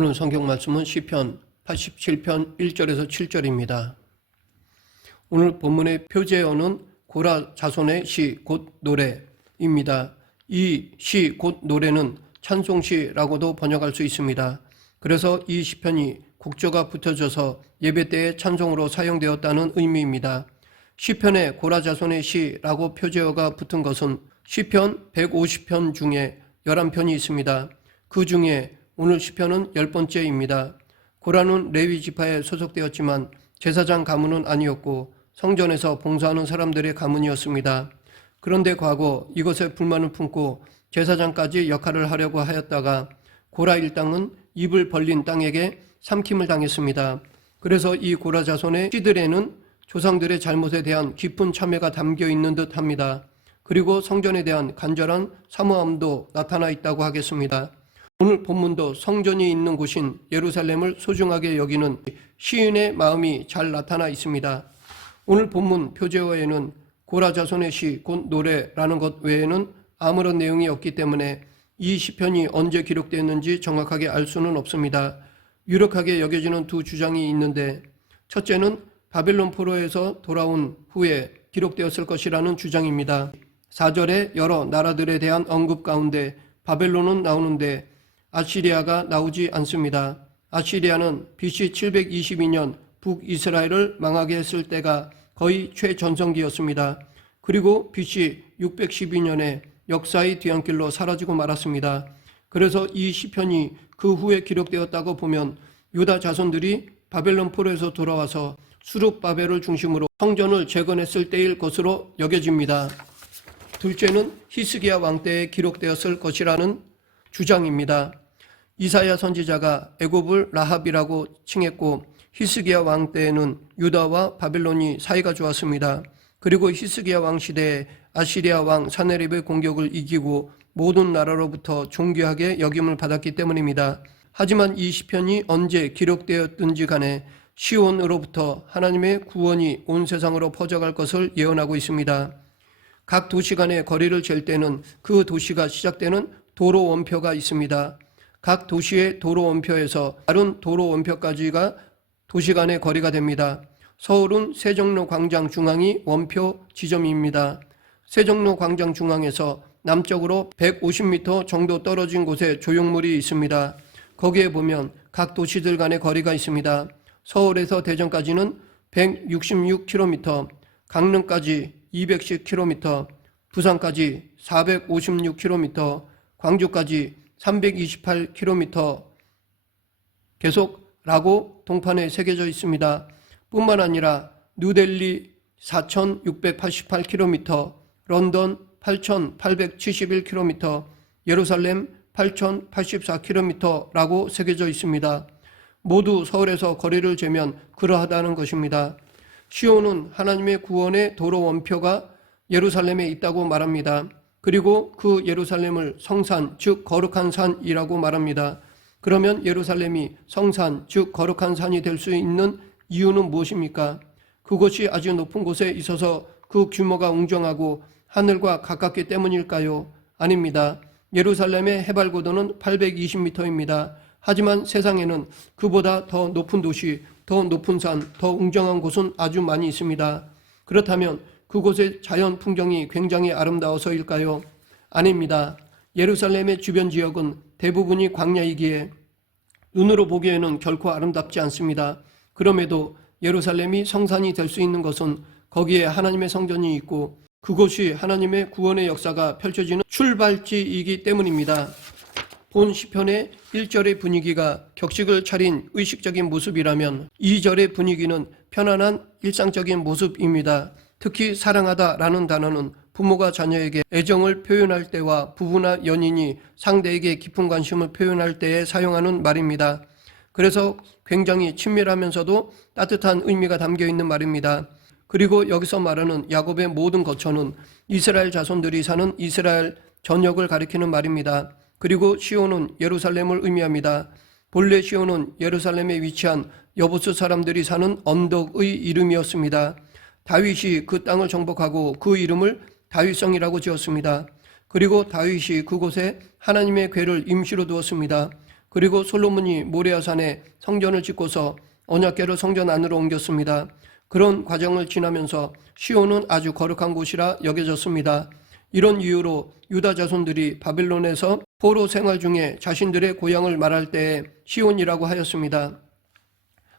오늘 성경 말씀은 시편 87편 1절에서 7절입니다. 오늘 본문의 표제어는 고라 자손의 시 곧 노래입니다. 이 시 곧 노래는 찬송시라고도 번역할 수 있습니다. 그래서 이 시편이 곡조가 붙여져서 예배 때의 찬송으로 사용되었다는 의미입니다. 시편에 고라 자손의 시라고 표제어가 붙은 것은 시편 150편 중에 11편이 있습니다. 그 중에 오늘 시편은 10번째입니다. 고라는 레위 지파에 소속되었지만 제사장 가문은 아니었고 성전에서 봉사하는 사람들의 가문이었습니다. 그런데 과거 이것에 불만을 품고 제사장까지 역할을 하려고 하였다가 고라 일당은 입을 벌린 땅에게 삼킴을 당했습니다. 그래서 이 고라 자손의 시들에는 조상들의 잘못에 대한 깊은 참회가 담겨 있는 듯합니다. 그리고 성전에 대한 간절한 사모함도 나타나 있다고 하겠습니다. 오늘 본문도 성전이 있는 곳인 예루살렘을 소중하게 여기는 시인의 마음이 잘 나타나 있습니다. 오늘 본문 표제어에는 고라 자손의 시 곧 노래라는 것 외에는 아무런 내용이 없기 때문에 이 시편이 언제 기록되었는지 정확하게 알 수는 없습니다. 유력하게 여겨지는 두 주장이 있는데, 첫째는 바벨론 포로에서 돌아온 후에 기록되었을 것이라는 주장입니다. 4절에 여러 나라들에 대한 언급 가운데 바벨론은 나오는데 아시리아가 나오지 않습니다. 아시리아는 BC 722년 북이스라엘을 망하게 했을 때가 거의 최전성기였습니다. 그리고 BC 612년에 역사의 뒤안길로 사라지고 말았습니다. 그래서 이 시편이 그 후에 기록되었다고 보면 유다 자손들이 바벨론 포로에서 돌아와서 수룹바벨을 중심으로 성전을 재건했을 때일 것으로 여겨집니다. 둘째는 히스기야 왕 때에 기록되었을 것이라는 주장입니다. 이사야 선지자가 애굽을 라합이라고 칭했고 히스기야 왕 때에는 유다와 바벨론이 사이가 좋았습니다. 그리고 히스기야 왕 시대에 아시리아 왕 사네립의 공격을 이기고 모든 나라로부터 존귀하게 여김을 받았기 때문입니다. 하지만 이 시편이 언제 기록되었든지 간에 시온으로부터 하나님의 구원이 온 세상으로 퍼져갈 것을 예언하고 있습니다. 각 도시 간의 거리를 잴 때는 그 도시가 시작되는 도로 원표가 있습니다. 각 도시의 도로 원표에서 다른 도로 원표까지가 도시 간의 거리가 됩니다. 서울은 세종로 광장 중앙이 원표 지점입니다. 세종로 광장 중앙에서 남쪽으로 150m 정도 떨어진 곳에 조형물이 있습니다. 거기에 보면 각 도시들 간의 거리가 있습니다. 서울에서 대전까지는 166km, 강릉까지 210km, 부산까지 456km, 광주까지 328km 계속라고 동판에 새겨져 있습니다. 뿐만 아니라 뉴델리 4688km, 런던 8871km, 예루살렘 8084km라고 새겨져 있습니다. 모두 서울에서 거리를 재면 그러하다는 것입니다. 시온은 하나님의 구원의 도로 원표가 예루살렘에 있다고 말합니다. 그리고 그 예루살렘을 성산, 즉 거룩한 산이라고 말합니다. 그러면 예루살렘이 성산, 즉 거룩한 산이 될 수 있는 이유는 무엇입니까? 그곳이 아주 높은 곳에 있어서 그 규모가 웅장하고 하늘과 가깝기 때문일까요? 아닙니다. 예루살렘의 해발 고도는 820m입니다. 하지만 세상에는 그보다 더 높은 도시, 더 높은 산, 더 웅장한 곳은 아주 많이 있습니다. 그렇다면 그곳의 자연 풍경이 굉장히 아름다워서일까요? 아닙니다. 예루살렘의 주변 지역은 대부분이 광야이기에 눈으로 보기에는 결코 아름답지 않습니다. 그럼에도 예루살렘이 성산이 될 수 있는 것은 거기에 하나님의 성전이 있고 그곳이 하나님의 구원의 역사가 펼쳐지는 출발지이기 때문입니다. 본 시편의 1절의 분위기가 격식을 차린 의식적인 모습이라면 2절의 분위기는 편안한 일상적인 모습입니다. 특히 사랑하다라는 단어는 부모가 자녀에게 애정을 표현할 때와 부부나 연인이 상대에게 깊은 관심을 표현할 때에 사용하는 말입니다. 그래서 굉장히 친밀하면서도 따뜻한 의미가 담겨 있는 말입니다. 그리고 여기서 말하는 야곱의 모든 거처는 이스라엘 자손들이 사는 이스라엘 전역을 가리키는 말입니다. 그리고 시온은 예루살렘을 의미합니다. 본래 시온은 예루살렘에 위치한 여부스 사람들이 사는 언덕의 이름이었습니다. 다윗이 그 땅을 정복하고 그 이름을 다윗성이라고 지었습니다. 그리고 다윗이 그곳에 하나님의 궤를 임시로 두었습니다. 그리고 솔로몬이 모레아산에 성전을 짓고서 언약궤를 성전 안으로 옮겼습니다. 그런 과정을 지나면서 시온은 아주 거룩한 곳이라 여겨졌습니다. 이런 이유로 유다 자손들이 바빌론에서 포로 생활 중에 자신들의 고향을 말할 때에 시온이라고 하였습니다.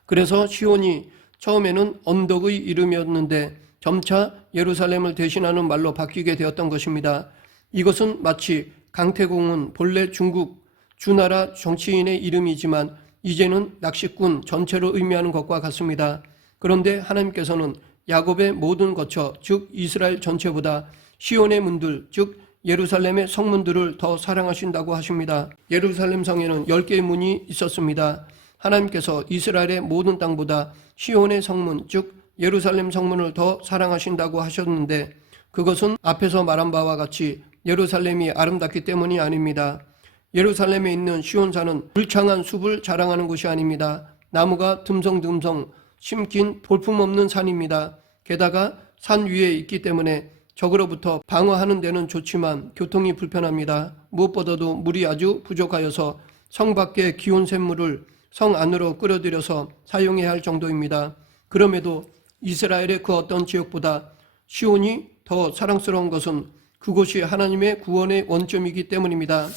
그래서 시온이 처음에는 언덕의 이름이었는데 점차 예루살렘을 대신하는 말로 바뀌게 되었던 것입니다. 이것은 마치 강태공은 본래 중국 주나라 정치인의 이름이지만 이제는 낚시꾼 전체로 의미하는 것과 같습니다. 그런데 하나님께서는 야곱의 모든 거처 즉 이스라엘 전체보다 시온의 문들 즉 예루살렘의 성문들을 더 사랑하신다고 하십니다. 예루살렘 성에는 10개의 문이 있었습니다. 하나님께서 이스라엘의 모든 땅보다 시온의 성문 즉 예루살렘 성문을 더 사랑하신다고 하셨는데 그것은 앞에서 말한 바와 같이 예루살렘이 아름답기 때문이 아닙니다. 예루살렘에 있는 시온산은 불창한 숲을 자랑하는 곳이 아닙니다. 나무가 듬성듬성 심긴 볼품없는 산입니다. 게다가 산 위에 있기 때문에 적으로부터 방어하는 데는 좋지만 교통이 불편합니다. 무엇보다도 물이 아주 부족하여서 성 밖의 기온 샘물을 성 안으로 끌어들여서 사용해야 할 정도입니다. 그럼에도 이스라엘의 그 어떤 지역보다 시온이 더 사랑스러운 것은 그곳이 하나님의 구원의 원점이기 때문입니다.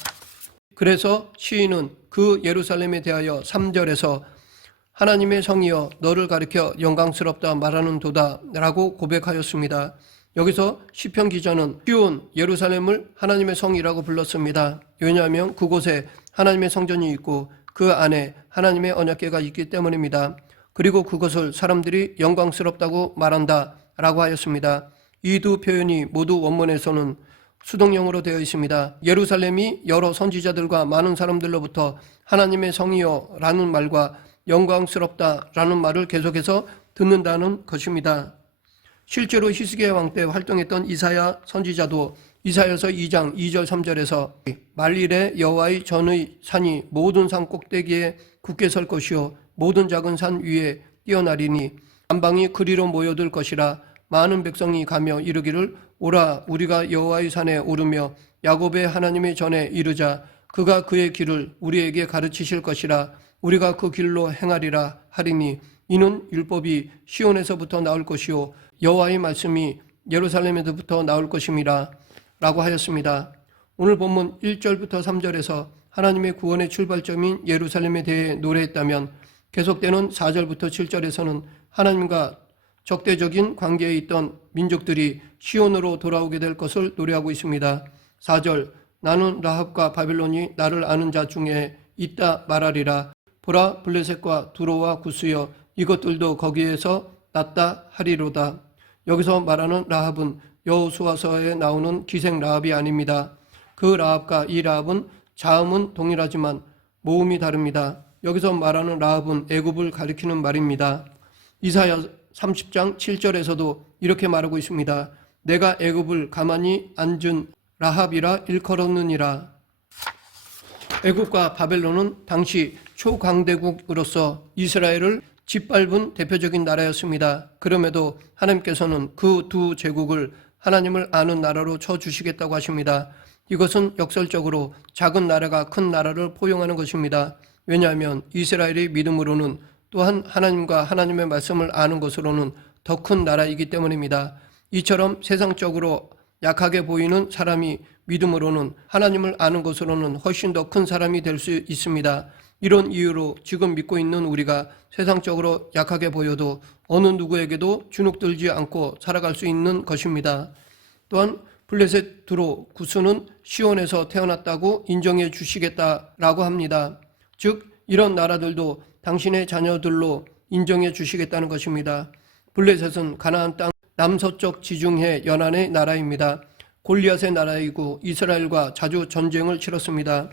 그래서 시인은 그 예루살렘에 대하여 3절에서 하나님의 성이여 너를 가리켜 영광스럽다 말하는 도다 라고 고백하였습니다. 여기서 시편 기자는 시온 예루살렘을 하나님의 성이라고 불렀습니다. 왜냐하면 그곳에 하나님의 성전이 있고 그 안에 하나님의 언약궤가 있기 때문입니다. 그리고 그것을 사람들이 영광스럽다고 말한다 라고 하였습니다. 이 두 표현이 모두 원문에서는 수동형으로 되어 있습니다. 예루살렘이 여러 선지자들과 많은 사람들로부터 하나님의 성이여 라는 말과 영광스럽다 라는 말을 계속해서 듣는다는 것입니다. 실제로 히스기야 왕 때 활동했던 이사야 선지자도 이사야서 2장 2절 3절에서 말일에 여호와의 전의 산이 모든 산 꼭대기에 굳게 설 것이요 모든 작은 산 위에 뛰어나리니 남방이 그리로 모여들 것이라 많은 백성이 가며 이르기를 오라 우리가 여호와의 산에 오르며 야곱의 하나님의 전에 이르자 그가 그의 길을 우리에게 가르치실 것이라 우리가 그 길로 행하리라 하리니 이는 율법이 시온에서부터 나올 것이요 여호와의 말씀이 예루살렘에서부터 나올 것임이라 라고 하였습니다. 오늘 본문 1절부터 3절에서 하나님의 구원의 출발점인 예루살렘에 대해 노래했다면 계속되는 4절부터 7절에서는 하나님과 적대적인 관계에 있던 민족들이 시온으로 돌아오게 될 것을 노래하고 있습니다. 4절 나는 라합과 바빌론이 나를 아는 자 중에 있다 말하리라 보라 블레셋과 두로와 구스여 이것들도 거기에서 났다 하리로다. 여기서 말하는 라합은 여호수아서에 나오는 기생 라합이 아닙니다. 그 라합과 이 라합은 자음은 동일하지만 모음이 다릅니다. 여기서 말하는 라합은 애굽을 가리키는 말입니다. 이사야 30장 7절에서도 이렇게 말하고 있습니다. 내가 애굽을 가만히 앉은 라합이라 일컬었느니라. 애굽과 바벨론은 당시 초강대국으로서 이스라엘을 짓밟은 대표적인 나라였습니다. 그럼에도 하나님께서는 그 두 제국을 하나님을 아는 나라로 쳐주시겠다고 하십니다. 이것은 역설적으로 작은 나라가 큰 나라를 포용하는 것입니다. 왜냐하면 이스라엘의 믿음으로는 또한 하나님과 하나님의 말씀을 아는 것으로는 더 큰 나라이기 때문입니다. 이처럼 세상적으로 약하게 보이는 사람이 믿음으로는 하나님을 아는 것으로는 훨씬 더 큰 사람이 될 수 있습니다. 이런 이유로 지금 믿고 있는 우리가 세상적으로 약하게 보여도 어느 누구에게도 주눅들지 않고 살아갈 수 있는 것입니다. 또한 블레셋 두로 구스는 시온에서 태어났다고 인정해 주시겠다라고 합니다. 즉 이런 나라들도 당신의 자녀들로 인정해 주시겠다는 것입니다. 블레셋은 가나안 땅 남서쪽 지중해 연안의 나라입니다. 골리앗의 나라이고 이스라엘과 자주 전쟁을 치렀습니다.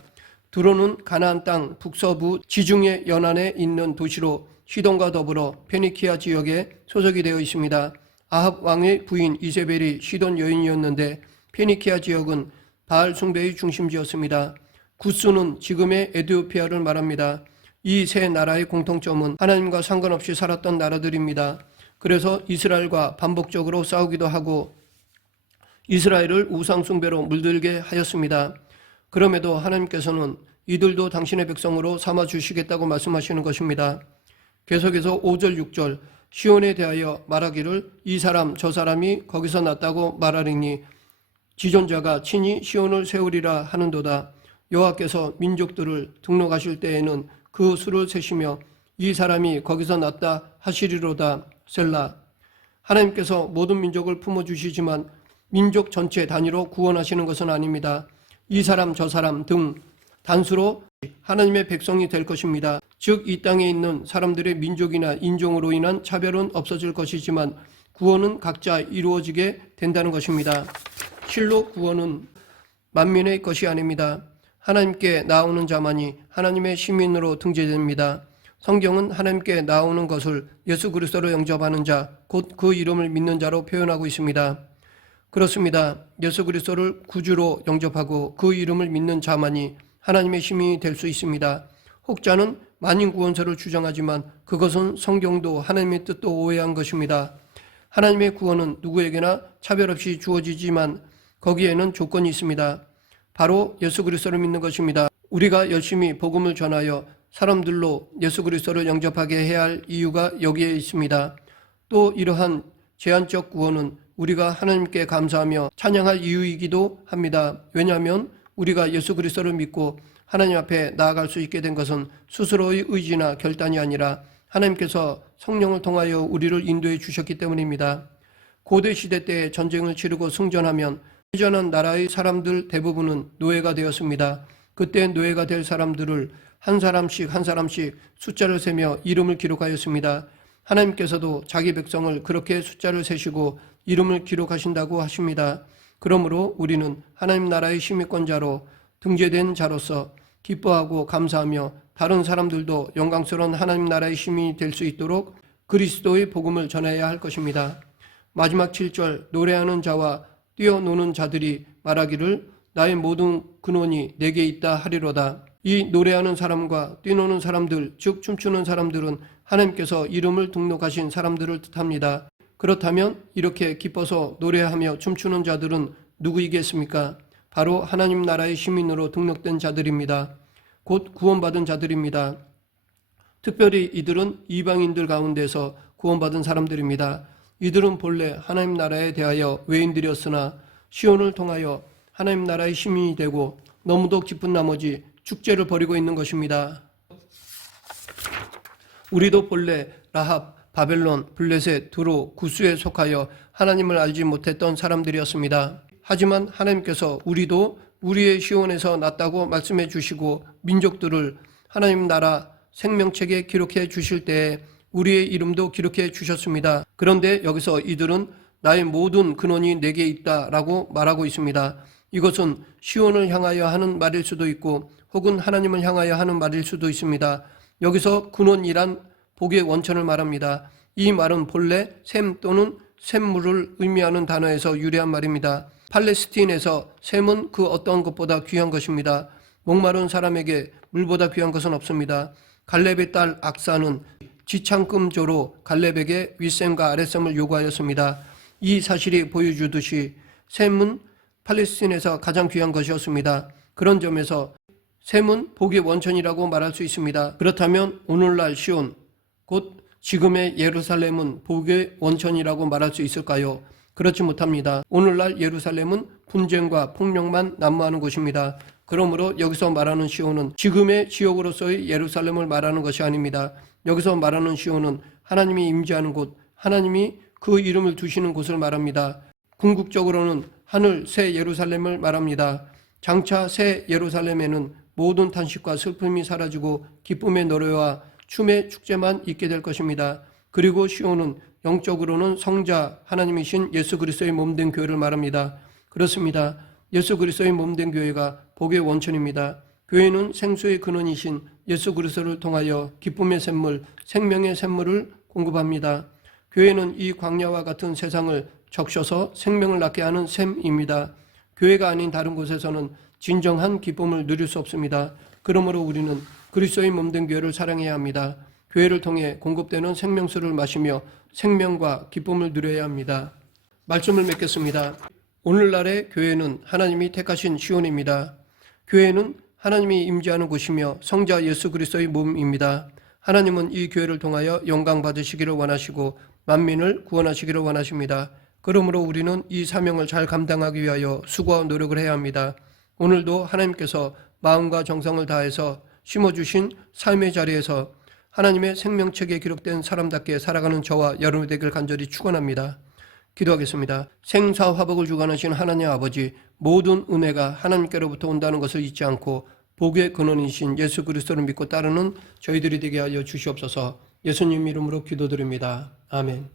두로는 가나안 땅 북서부 지중해 연안에 있는 도시로 시돈과 더불어 페니키아 지역에 소속이 되어 있습니다. 아합 왕의 부인 이세벨이 시돈 여인이었는데 페니키아 지역은 바알 숭배의 중심지였습니다. 구스는 지금의 에티오피아를 말합니다. 이 세 나라의 공통점은 하나님과 상관없이 살았던 나라들입니다. 그래서 이스라엘과 반복적으로 싸우기도 하고 이스라엘을 우상 숭배로 물들게 하였습니다. 그럼에도 하나님께서는 이들도 당신의 백성으로 삼아 주시겠다고 말씀하시는 것입니다. 계속해서 5절 6절 시온에 대하여 말하기를 이 사람 저 사람이 거기서 났다고 말하리니 지존자가 친히 시온을 세우리라 하는도다. 여호와께서 민족들을 등록하실 때에는 그 수를 세시며 이 사람이 거기서 났다 하시리로다. 셀라. 하나님께서 모든 민족을 품어주시지만 민족 전체 단위로 구원하시는 것은 아닙니다. 이 사람 저 사람 등 단수로 하나님의 백성이 될 것입니다. 즉 이 땅에 있는 사람들의 민족이나 인종으로 인한 차별은 없어질 것이지만 구원은 각자 이루어지게 된다는 것입니다. 실로 구원은 만민의 것이 아닙니다. 하나님께 나오는 자만이 하나님의 시민으로 등재됩니다. 성경은 하나님께 나오는 것을 예수 그리스도로 영접하는 자, 곧 그 이름을 믿는 자로 표현하고 있습니다. 그렇습니다. 예수 그리스도를 구주로 영접하고 그 이름을 믿는 자만이 하나님의 시민이 될 수 있습니다. 혹자는 만인 구원서를 주장하지만 그것은 성경도 하나님의 뜻도 오해한 것입니다. 하나님의 구원은 누구에게나 차별 없이 주어지지만 거기에는 조건이 있습니다. 바로 예수 그리스도를 믿는 것입니다. 우리가 열심히 복음을 전하여 사람들로 예수 그리스도를 영접하게 해야 할 이유가 여기에 있습니다. 또 이러한 제한적 구원은 우리가 하나님께 감사하며 찬양할 이유이기도 합니다. 왜냐하면 우리가 예수 그리스도를 믿고 하나님 앞에 나아갈 수 있게 된 것은 스스로의 의지나 결단이 아니라 하나님께서 성령을 통하여 우리를 인도해 주셨기 때문입니다. 고대 시대 때 전쟁을 치르고 승전하면 패전한 나라의 사람들 대부분은 노예가 되었습니다. 그때 노예가 될 사람들을 한 사람씩 한 사람씩 숫자를 세며 이름을 기록하였습니다. 하나님께서도 자기 백성을 그렇게 숫자를 세시고 이름을 기록하신다고 하십니다. 그러므로 우리는 하나님 나라의 시민권자로 등재된 자로서 기뻐하고 감사하며 다른 사람들도 영광스러운 하나님 나라의 시민이 될 수 있도록 그리스도의 복음을 전해야 할 것입니다. 마지막 7절 노래하는 자와 뛰어노는 자들이 말하기를 나의 모든 근원이 내게 있다 하리로다. 이 노래하는 사람과 뛰노는 사람들, 즉 춤추는 사람들은 하나님께서 이름을 등록하신 사람들을 뜻합니다. 그렇다면 이렇게 기뻐서 노래하며 춤추는 자들은 누구이겠습니까? 바로 하나님 나라의 시민으로 등록된 자들입니다. 곧 구원받은 자들입니다. 특별히 이들은 이방인들 가운데서 구원받은 사람들입니다. 이들은 본래 하나님 나라에 대하여 외인들이었으나 시온을 통하여 하나님 나라의 시민이 되고 너무도 기쁜 나머지 축제를 벌이고 있는 것입니다. 우리도 본래 라합, 바벨론, 블레셋, 두로, 구스에 속하여 하나님을 알지 못했던 사람들이었습니다. 하지만 하나님께서 우리도 우리의 시온에서 났다고 말씀해 주시고 민족들을 하나님 나라 생명책에 기록해 주실 때에 우리의 이름도 기록해 주셨습니다. 그런데 여기서 이들은 나의 모든 근원이 내게 있다라고 말하고 있습니다. 이것은 시온을 향하여 하는 말일 수도 있고 혹은 하나님을 향하여 하는 말일 수도 있습니다. 여기서 근원이란 복의 원천을 말합니다. 이 말은 본래 샘 또는 샘물을 의미하는 단어에서 유래한 말입니다. 팔레스틴에서 샘은 그 어떤 것보다 귀한 것입니다. 목마른 사람에게 물보다 귀한 것은 없습니다. 갈렙의 딸 악사는 지창금조로 갈렙에게 윗샘과 아랫샘을 요구하였습니다. 이 사실이 보여주듯이 샘은 팔레스틴에서 가장 귀한 것이었습니다. 그런 점에서 샘은 복의 원천이라고 말할 수 있습니다. 그렇다면 오늘날 시온, 곧 지금의 예루살렘은 복의 원천이라고 말할 수 있을까요? 그렇지 못합니다. 오늘날 예루살렘은 분쟁과 폭력만 난무하는 곳입니다. 그러므로 여기서 말하는 시온은 지금의 지역으로서의 예루살렘을 말하는 것이 아닙니다. 여기서 말하는 시온은 하나님이 임재하는 곳, 하나님이 그 이름을 두시는 곳을 말합니다. 궁극적으로는 하늘 새 예루살렘을 말합니다. 장차 새 예루살렘에는 모든 탄식과 슬픔이 사라지고 기쁨의 노래와 춤의 축제만 있게 될 것입니다. 그리고 시온은 영적으로는 성자 하나님이신 예수 그리스도의 몸된 교회를 말합니다. 그렇습니다. 예수 그리스도의 몸된 교회가 복의 원천입니다. 교회는 생수의 근원이신 예수 그리스도를 통하여 기쁨의 샘물, 생명의 샘물을 공급합니다. 교회는 이 광야와 같은 세상을 적셔서 생명을 낳게 하는 샘입니다. 교회가 아닌 다른 곳에서는 진정한 기쁨을 누릴 수 없습니다. 그러므로 우리는 그리스도의 몸된 교회를 사랑해야 합니다. 교회를 통해 공급되는 생명수를 마시며 생명과 기쁨을 누려야 합니다. 말씀을 맺겠습니다. 오늘날의 교회는 하나님이 택하신 시온입니다. 교회는 하나님이 임재하는 곳이며 성자 예수 그리스도의 몸입니다. 하나님은 이 교회를 통하여 영광 받으시기를 원하시고 만민을 구원하시기를 원하십니다. 그러므로 우리는 이 사명을 잘 감당하기 위하여 수고와 노력을 해야 합니다. 오늘도 하나님께서 마음과 정성을 다해서 심어주신 삶의 자리에서 하나님의 생명책에 기록된 사람답게 살아가는 저와 여러분이 되길 간절히 축원합니다. 기도하겠습니다. 생사화복을 주관하신 하나님 아버지, 모든 은혜가 하나님께로부터 온다는 것을 잊지 않고 복의 근원이신 예수 그리스도를 믿고 따르는 저희들이 되게 하여 주시옵소서. 예수님 이름으로 기도드립니다. 아멘.